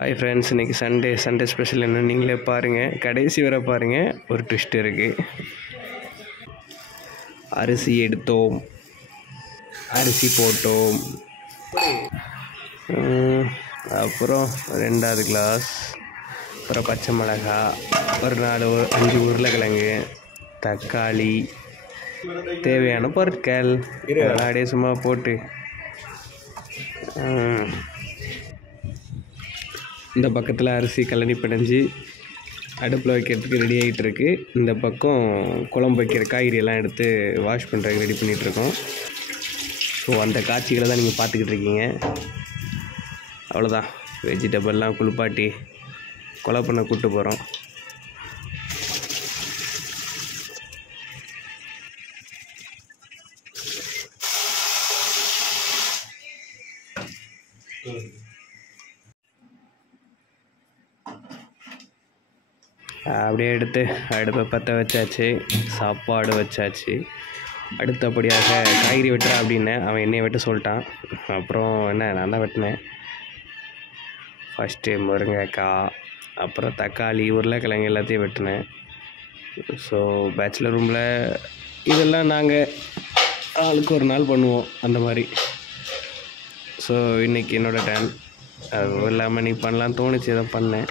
Hi friends, இன்றைக்கி Sunday special என்னன்னு நீங்களே பாருங்கள். கடைசி வரை பாருங்கள், ஒரு ட்விஸ்ட் இருக்குது. அரிசி எடுத்தோம், அரிசி போட்டோம், அப்புறம் 2வது கிளாஸ், அப்புறம் பச்சை மிளகா, ஒரு 5 உருளைக்கிழங்கு, தக்காளி, தேவையான பொருட்கள் இதெல்லாம் அப்படியே சும்மா போட்டு இந்த பக்கத்தில் அரிசி கழனி பிணைஞ்சி அடுப்பில் வைக்கிறதுக்கு ரெடி ஆகிட்டுருக்கு. இந்த பக்கம் குழம்பு வைக்கிற காய்கறியெல்லாம் எடுத்து வாஷ் பண்ணுறதுக்கு ரெடி பண்ணிகிட்ருக்கோம். ஸோ அந்த காட்சிகளை தான் நீங்கள் பார்த்துக்கிட்டு இருக்கீங்க. அவ்வளோதான், வெஜிடபிள்லாம் குளிப்பாட்டி கொலை பண்ண கூப்பிட்டு போகிறோம். அப்படியே எடுத்து அடுப்பை பற்ற வச்சாச்சு, சாப்பாடு வச்சாச்சு. அடுத்தபடியாக காய்கறி வெட்டுறா அப்படின்னேன், அவன் என்னையை வெட்ட சொல்லிட்டான். அப்புறம் நான் தான் வெட்டினேன். ஃபஸ்ட்டு முருங்கைக்காய், அப்புறம் தக்காளி, உருளைக்கிழங்கு எல்லாத்தையும் வெட்டினேன். ஸோ பேச்சுலர் ரூமில் இதெல்லாம் நாங்கள் ஆளுக்கு ஒரு நாள் பண்ணுவோம் அந்த மாதிரி. ஸோ இன்றைக்கி என்னோடய டைம். அது இல்லாமல் நீ பண்ணலான்னு தோணுச்சு, எதை பண்ணேன்.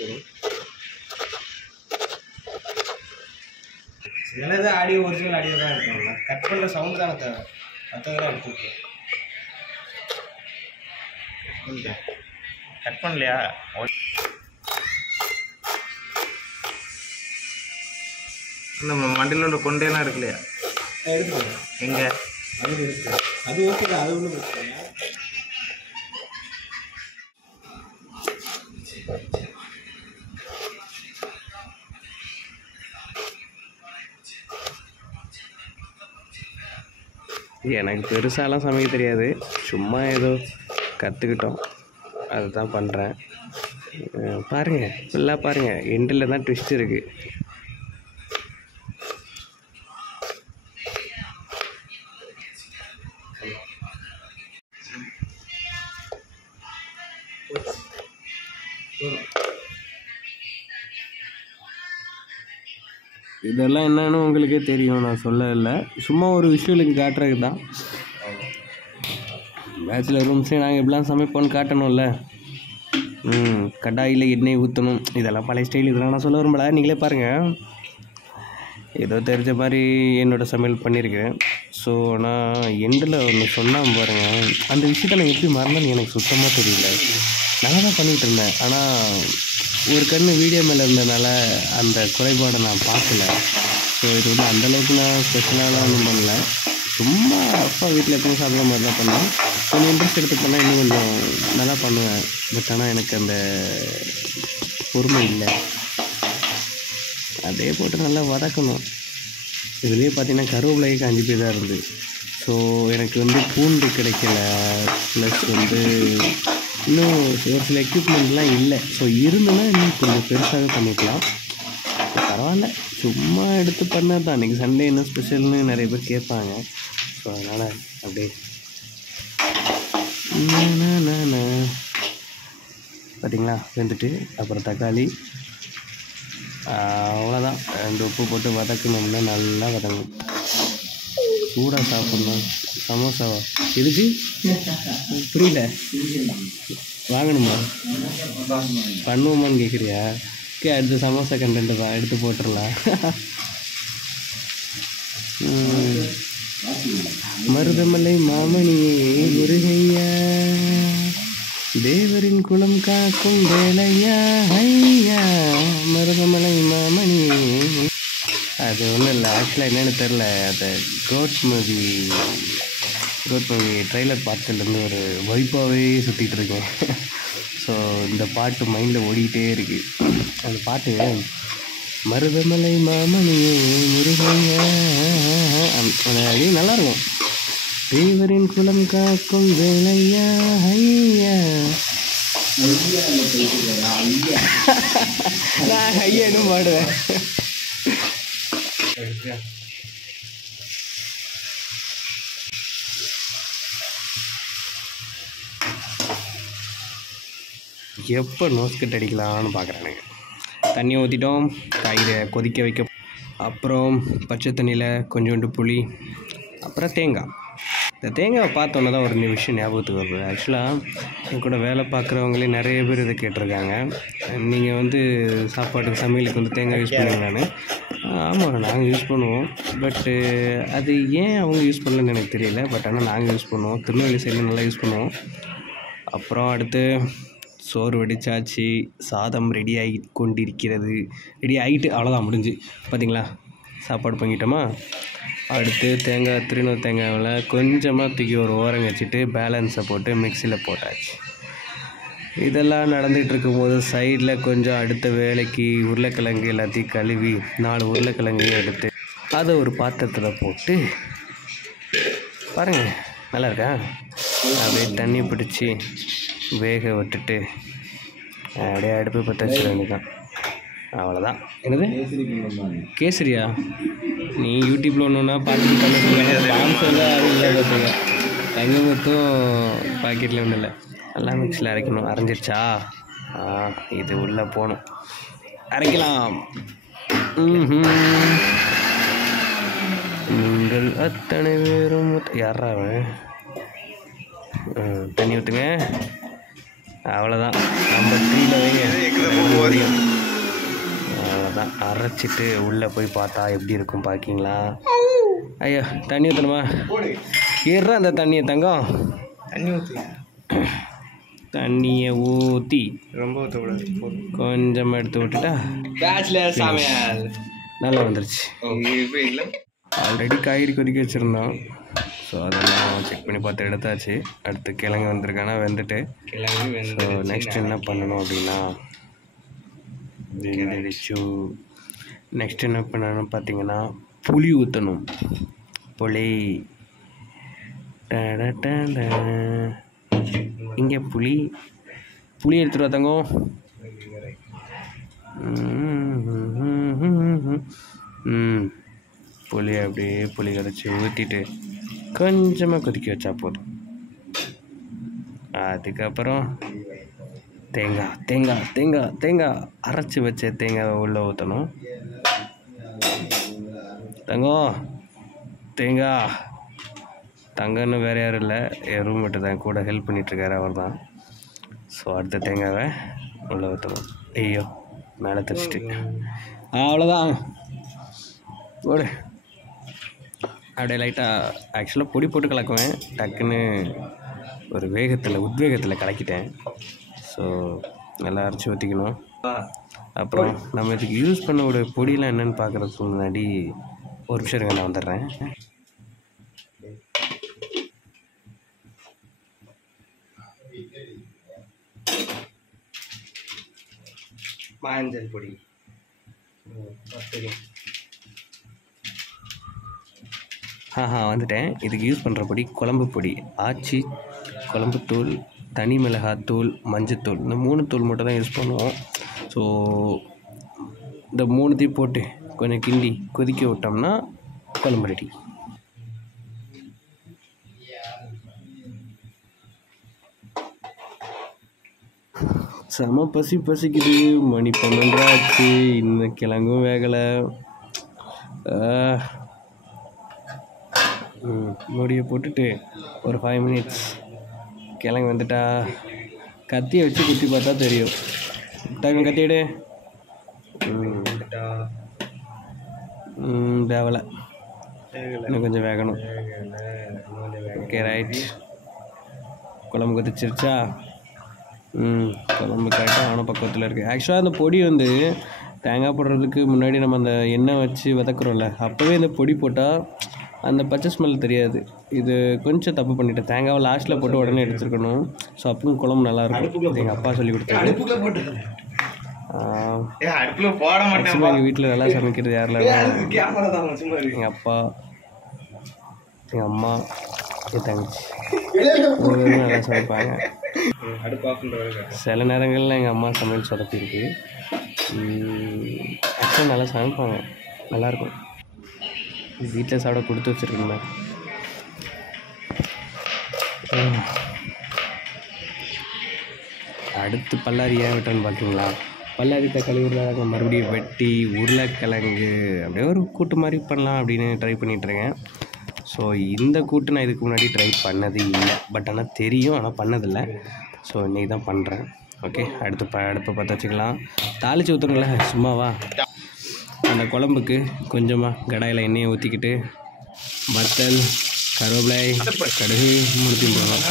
போதும் சிலது ஆடியோ ஒரிஜினல் ஆடியோ தான் இருக்கும்ல, கட் பண்ணுற சவுண்டு தானே தேவை, மற்றதெல்லாம் எடுத்து கட் பண்ணலையா? நம்ம மண்டியில் கொண்டேலாம் எடுக்கலையா? எடுத்துக்கோங்க. எங்கே அது இருக்கு, அது ஓகே, அது ஒன்றும் பிரச்சனை இல்லை. எனக்கு பெருசாலாம் சமைக்க தெரியாது, சும்மா ஏதோ கற்றுக்கிட்டோம், அதுதான் பண்ணுறேன். பாருங்கள், ஃபுல்லாக பாருங்கள், எண்டில் தான் ட்விஸ்ட் இருக்குது. இதெல்லாம் என்னன்னு உங்களுக்கே தெரியும், நான் சொல்லலை, சும்மா ஒரு விஷுவலுக்கு காட்டுறதுக்கு தான். பேச்சுலர் ரூம்ஸே நாங்கள் எப்படிலாம் சமைப்போன்னு காட்டணும்ல. கடாயில் எண்ணெய் ஊற்றணும், இதெல்லாம் பழைய ஸ்டைல். இதெல்லாம் நான் சொல்ல விரும்பல, நீங்களே பாருங்கள். ஏதோ தெரிஞ்ச மாதிரி என்னோடய சமையல் பண்ணியிருக்கேன். ஸோ நான் எண்டில் ஒன்று சொன்னால் பாருங்கள், அந்த விஷயத்த நான் எப்படி மறந்தேன்னு எனக்கு சுத்தமாக தெரியல. நல்லா தான் பண்ணிகிட்டு இருந்தேன், ஆனால் ஒரு கண்ணு வீடியோ மேலே இருந்ததுனால அந்த குறைபாடை நான் பார்க்கல. ஸோ இது வந்து அந்தளவுக்கு நான் ஸ்பெஷலாலாம் ஒன்றும் பண்ணல, சும்மா அப்பா வீட்டில் எப்பவும் சாப்பிட்ற மாதிரி தான் பண்ணேன். கொஞ்சம் இன்ட்ரெஸ்ட் எடுத்து பண்ணால் இன்னும் கொஞ்சம் நல்லா பண்ணுவேன். பட் ஆனால் எனக்கு அந்த பொறுமை இல்லை. அதே போட்டு நல்லா வதக்கணும். இதுலேயே பார்த்தீங்கன்னா கருவேப்பிலையே காஞ்சி போய் தான் இருந்தது. ஸோ எனக்கு வந்து பூண்டு கிடைக்கல, ப்ளஸ் வந்து இன்னும் ஒரு சில எக்யூப்மெண்ட்லாம் இல்லை. ஸோ இருந்ததுன்னா இன்னும் கொஞ்சம் பெருசாக பண்ணிக்கலாம். பரவாயில்ல, சும்மா எடுத்து பண்ணது தான். இன்றைக்கி சண்டே என்ன ஸ்பெஷல்னு நிறைய பேர் கேட்பாங்க. ஸோ அதனால் அப்படியே பார்த்தீங்களா வெந்துட்டு, அப்புறம் தக்காளி, அவ்வளோதான். 2 உப்பு போட்டு வதக்கணும்னா நல்லா வதங்கணும். சூடாக சாப்பிட்ணும். சமோசாவா எதுக்கு புரியல? வாங்கணுமா? பண்ணுவோமான்னு கேட்குறியா? ஓகே, அடுத்த சமோசா கண்டென்ட் தான், எடுத்து போட்டுடலாம். மருதமலை மாமணியே முருகையா, தேவரின் குலம் காக்கும் வேலையா ஐயா, மருதமலை மாமணியே. அது ஒன்றும் இல்லை, ஆக்சுவலாக என்னென்னு தெரில, அது கோட் மூவி ட்ரெய்லர் பார்த்ததுலேருந்து ஒரு வைப்பாகவே சுற்றிட்டு இருக்கேன். ஸோ இந்த பாட்டு மைண்டில் ஓடிக்கிட்டே இருக்குது. அந்த பாட்டு மருதமலை மாமணியே முருகையா, அது நல்லாயிருக்கும். தேவரின் குலம் காக்கும் வேலையா ஐயா, நான் ஐயனும் பாடுவேன். எப்போ நோஸ்கட் அடிக்கலான்னு பார்க்குறேன். எனக்கு தண்ணியை ஊற்றிட்டோம், காய்கறி கொதிக்க வைக்க, அப்புறம் பச்சை தண்ணியில் கொஞ்சோண்டு புளி, அப்புறம் தேங்காய். இந்த தேங்காவை பார்த்தோன்னே தான் ஒரு விஷயம் ஞாபகத்துக்கு வருது. ஆக்சுவலாக என் கூட வேலை பார்க்குறவங்களே நிறைய பேர் இதை கேட்டிருக்காங்க, நீங்கள் வந்து சாப்பாட்டுக்கு சமையலுக்கு வந்து தேங்காய் யூஸ் பண்ணுவீங்களான்னு. ஆமாம், நாங்கள் யூஸ் பண்ணுவோம். பட்டு அது ஏன் அவங்க யூஸ் பண்ணலன்னு எனக்கு தெரியல. பட் ஆனால் நாங்கள் யூஸ் பண்ணுவோம். திருநெல்வேலி சைடில் நல்லா யூஸ் பண்ணுவோம். அப்புறம் அடுத்து சோறு வடித்தாச்சு, சாதம் ரெடி ஆகி கொண்டிருக்கிறது. ரெடி ஆகிட்டு அவ்வளோதான், முடிஞ்சு. பார்த்தீங்களா, சாப்பாடு பண்ணிட்டோமா. அடுத்து தேங்காய், திருநூ தேங்காயில் கொஞ்சமாக தூக்கி ஒரு ஓரங்க வச்சுட்டு பேலன்ஸை போட்டு மிக்சியில் போட்டாச்சு. இதெல்லாம் நடந்துகிட்டு இருக்கும்போது சைடில் கொஞ்சம் அடுத்த வேலைக்கு உருளைக்கிழங்கு எல்லாத்தையும் கழுவி 4 உருளைக்கிழங்கையும் எடுத்து அதை ஒரு பாத்திரத்தில் போட்டு பாருங்கள், நல்லா இருக்கா. அப்படியே தண்ணி பிடிச்சி வேக விட்டுட்டு அப்படியே அடுப்பு பற்ற வச்சிட வேண்டியதான். அவ்வளோதான். என்னது கேசரியா? நீ யூடியூப்பில் ஒன்றுன்னா பார்த்துட்டு பண்ண சொல்லுங்கள். பாம்செல்லாம் யாரும் இல்லை பார்த்துங்க. தங்கமத்தும் பாக்கெட்டில் ஒன்றும் இல்லை. எல்லாம் மிக்ஸில் அரைக்கணும். அரைஞ்சிருச்சா? இது உள்ளே போகணும், அரைக்கலாம். நீங்கள் அத்தனை பேரும் யாரா தண்ணி ஊற்றுங்க. அவ்வளோதான், நம்ம ட்ரீயில் வைங்க. அவ்வளோதான், அரைச்சிட்டு உள்ளே போய் பார்த்தா எப்படி இருக்கும் பார்க்கிங்களா? ஐயா, தண்ணி ஊற்றணுமா? ஏறா அந்த தண்ணியை தங்கம். தண்ணி ஊற்றி தண்ணியை ஊற்றி ரொம்ப ஊற்றக்கூடாது, கொஞ்சமாக எடுத்து விட்டுட்டா பேச்சுலர் சமையல் நல்லா வந்துருச்சு. ஆல்ரெடி காய்கறி கொதிக்க வச்சுருந்தோம். ஸோ அதெல்லாம் செக் பண்ணி பார்த்து எடுத்தாச்சு. அடுத்து கிழங்கு வந்திருக்கானா, வெந்துட்டு. ஸோ நெக்ஸ்ட் என்ன பண்ணணும் அப்படின்னா, நெக்ஸ்ட் என்ன பண்ணணும் பார்த்தீங்கன்னா, புளி ஊற்றணும். புளி இங்கே புளி எடுத்துகிட்டு வாத்தங்க. புளி அப்படியே புளி கரைச்சி ஊற்றிட்டு கொஞ்சமாக கொதிக்க வச்சா போதும். அதுக்கப்புறம் தேங்காய் அரைச்சி வச்ச தேங்காவை உள்ளே ஊற்றணும். தங்கன்னு வேறு யாரும் இல்லை, என் ரூம்மேட்டு தான் கூட ஹெல்ப் பண்ணிகிட்ருக்காரு, அவர் தான். ஸோ அடுத்த தேங்காவை உள்ளே ஊற்றணும். ஐயோ, மேலே தெரிச்சிட்டு அவ்வளோதான். போடு. அப்படியே லைட்டாக ஆக்சுவலாக பொடி போட்டு கலக்குவேன், டக்குன்னு ஒரு உத்வேகத்தில் கலக்கிட்டேன். ஸோ நல்லா அரைச்சி ஊற்றிக்கணும். அப்புறம் நம்ம இதுக்கு யூஸ் பண்ண ஒரு பொடியெலாம் என்னென்னு பார்க்குறதுக்கு முன்னாடி ஒரு நிமிஷம் இருங்க, நான் வந்துடுறேன். மஞ்சள் பொடி வந்துட்டேன். இதுக்கு யூஸ் பண்ணுற பொடி குழம்பு பொடி, ஆச்சி குழம்புத்தூள், தனி மிளகாத்தூள், மஞ்சத்தூள், இந்த 3 தூள் மட்டும் தான் யூஸ் பண்ணுவோம். ஸோ இந்த 3த்தையும் போட்டு கொஞ்சம் கிண்டி கொதிக்க விட்டோம்னா குழம்பு ரெடி. செம பசிக்குது. மணி 12 ஆச்சு, இன்னும் கிழங்கும் வேகலை. மூடியை போட்டுட்டு ஒரு 5 மினிட்ஸ் கிழங்கு வந்துட்டா கத்தியை வச்சு குத்தி பார்த்தா தெரியும். டக்கு கத்தி எடு. வேவலை, இன்னும் கொஞ்சம் வேகணும். Okay, right. குழம்பு கொதிச்சிருச்சா? குழம்பு கரெக்டாக ஆன பக்கத்தில் இருக்குது. ஆக்சுவலாக அந்த பொடி வந்து தேங்காய் போடுறதுக்கு முன்னாடி நம்ம அந்த எண்ணெய் வச்சு வதக்குறோம்ல, அப்போவே இந்த பொடி போட்டால் அந்த பச்சை ஸ்மெல் தெரியாது. இது கொஞ்சம் தப்பு பண்ணிட்டேன். தேங்காவை லாஸ்ட்டில் போட்டு உடனே எடுத்துருக்கணும். ஸோ அப்பவும் குழம்பு நல்லாயிருக்கும். எங்கள் அப்பா சொல்லி கொடுத்தாரு. எங்கள் வீட்டில் நல்லா சமைக்கிறது யாரெல்லாம்? எங்கள் அப்பா, எங்கள் அம்மா, என் தங்கச்சி நல்லா சமைப்பாங்க. அடுப்பு ஆஃப் பண்ணுறது. சில நேரங்களில் எங்கள் அம்மா சமையல் சொதப்பிருக்கு. ஆக்சுவலாக நல்லா சமைப்பாங்க, நல்லாயிருக்கும். வீட்டில் சாப்பிட கொடுத்து வச்சுருக்கேன். அடுத்து பல்லாரி ஏன் விட்டோன்னு பார்த்தீங்களா? பல்லாரி தக்காளி உருளைக்கிழங்கு மறுபடியும் வெட்டி உருளைக்கிழங்கு அப்படியே ஒரு கூட்டு மாதிரி பண்ணலாம் அப்படின்னு ட்ரை பண்ணிகிட்ருக்கேன். ஸோ இந்த கூட்டு நான் இதுக்கு முன்னாடி ட்ரை பண்ணது இல்லை, பட் ஆனால் தெரியும், ஆனால் பண்ணதில்லை. ஸோ இன்றைக்கி தான் பண்ணுறேன். ஓகே, அடுப்பை பற்ற வச்சுக்கலாம். தாளித்து ஊற்றுங்களே சும்மாவா. அந்த குழம்புக்கு கொஞ்சமாக கடாயில் எண்ணெயை ஊற்றிக்கிட்டு வத்தல், கருவேப்பிலை, கடுகு முடிச்சு போடணும்.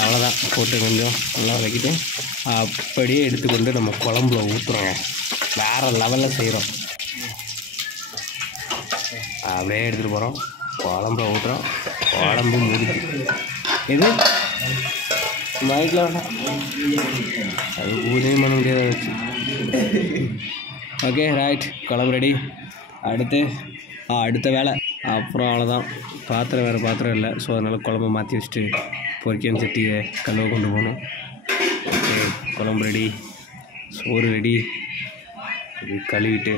அவ்வளோதான், போட்டு கொஞ்சம் நல்லா வதக்கிட்டு அப்படியே எடுத்துக்கொண்டு நம்ம குழம்புல ஊற்றுறோங்க. வேறு லெவலில் செய்கிறோம். அப்படியே எடுத்துகிட்டு போகிறோம், குழம்புல ஊற்றுறோம். குழம்பு முடிச்சு இது வாங்கிக்கலாம் வேண்டாம், அது ஊரே பண்ண முடியாத வச்சு. ஓகே ரைட், குழம்பு ரெடி. அடுத்த வேலை அப்புறம் அவ்வளோதான். வேறு பாத்திரம் இல்லை. ஸோ அதனால் குழம்பு மாற்றி வச்சுட்டு பொரிக்கன் சட்டியை கழுவ கொண்டு போகணும். ஓகே, குழம்பு ரெடி, சோறு ரெடி. இது கழுவிட்டு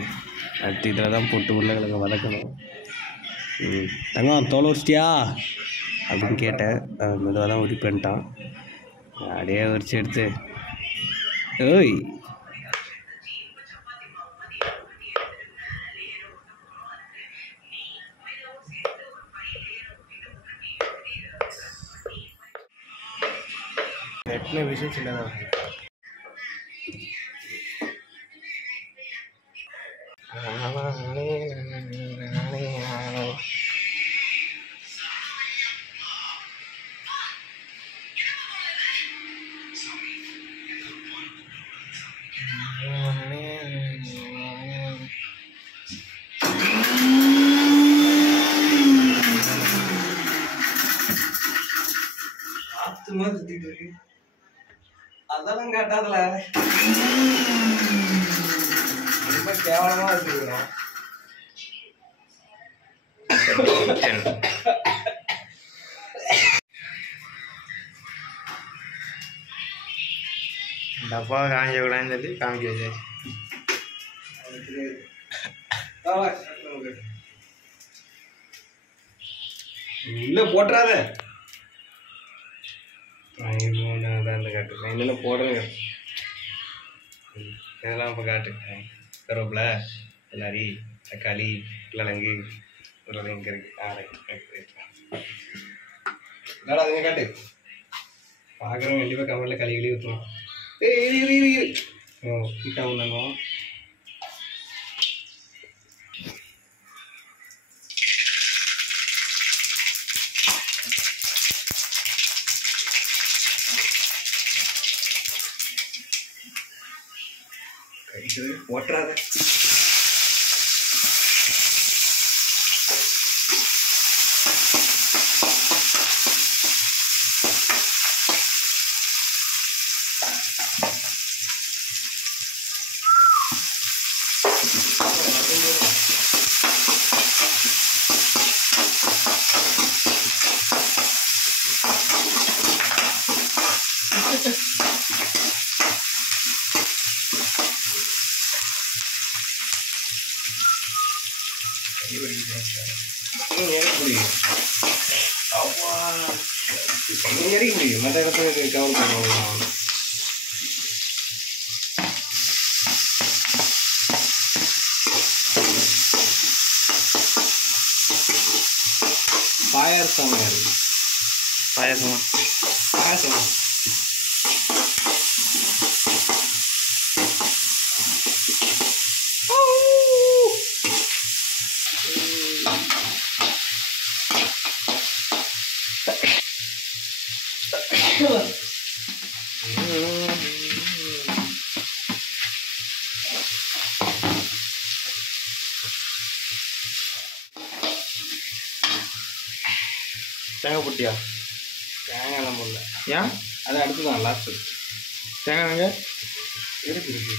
அடுத்து இதில் தான் போட்டு உருளைக்கிழங்கு வதக்கணும். தங்கம் தோலை உரிச்சிட்டியா அப்படின்னு கேட்டேன். மெதுவாக தான் உரிப்பேன்ட்டான். அப்படியே உரிச்சு எடுத்து ஓய் எத்தனை விஷயம் சின்னதாக சுத்திட்டு இருக்கு. அதெல்லாம் கேட்டாதுல ரொம்ப கேவலமா இருக்குங்க. டப்பா காஞ்ச கூடாதுன்னு சொல்லி காமிக்க வச்சு இல்லை போட்டுறாத. காட்டு நான் என்னென்ன போடுறேங்க இதெல்லாம் இப்போ காட்டு. கருவேப்பிலை, எல்லாரி, தக்காளி, கிழங்கு இங்கே இருக்கு. என்னடா அதுங்க காட்டு. பார்க்குறவங்க கண்டிப்பாக கவரில் கழுவி ஊற்றுவோம். ஹீட்டாக உள்ளாங்க. ஓட்டுறாத இறக்க முடியும். மற்ற இடத்துல கவர் பண்ணுவாங்க. பாயாசமா பாயாசமா பாயாசமா தேங்காய் போட்டியா? தேங்காய்லாம் போடல. ஏன்? அது அடுத்து தான் லாஸ்ட்டு. தேங்காய் எங்கே இருக்கு? இருக்கு.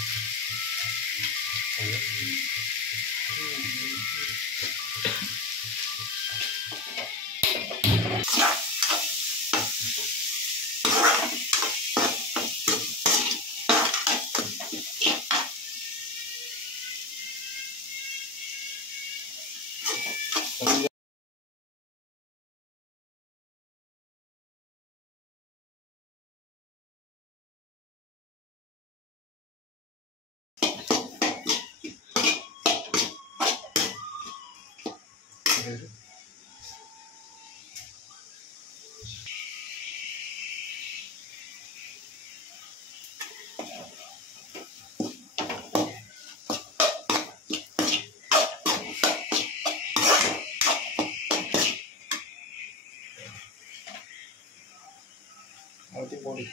மாற்றி போடு.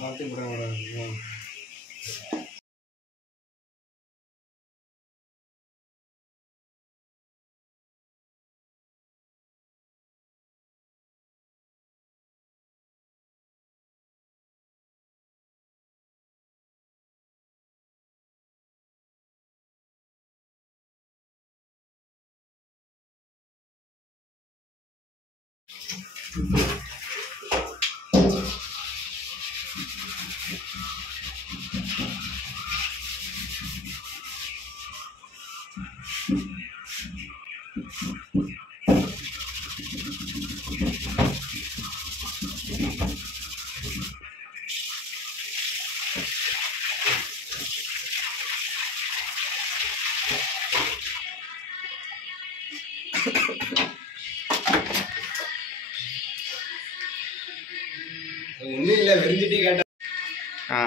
மாற்றி போடுறாங்க. ஒன்றும் இல்லை, வெறிஞ்சிட்டே கேட்டேன். ஆ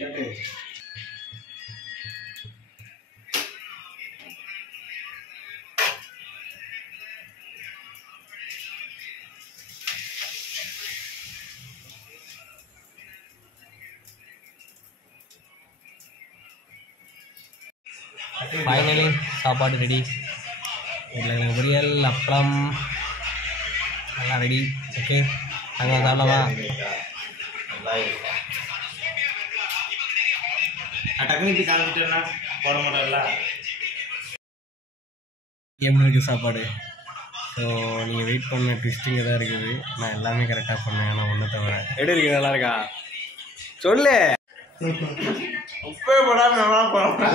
கேட்டு ஃபைனலி சாப்பாடு ரெடி. உருளைக்கிழங்கு பொரியல், அப்பளம் எல்லாம் ரெடி. ஓகே, நாங்கள் சாப்பிடலாமா? டக்குனு சாப்பிட்டுன்னா போட மாட்டோம்ல. எப்படி இருக்குது சாப்பாடு? ஸோ நீங்கள் வெயிட் பண்ண ட்விஸ்டிங்க தான் இருக்குது. நான் எல்லாமே கரெக்டாக பண்ணேன், ஆனால் ஒன்றை தவிர. எப்படி இருக்குது? நல்லா இருக்கா? சொல்லு. உப்பே போடாமல் நல்லா போகிறோம்.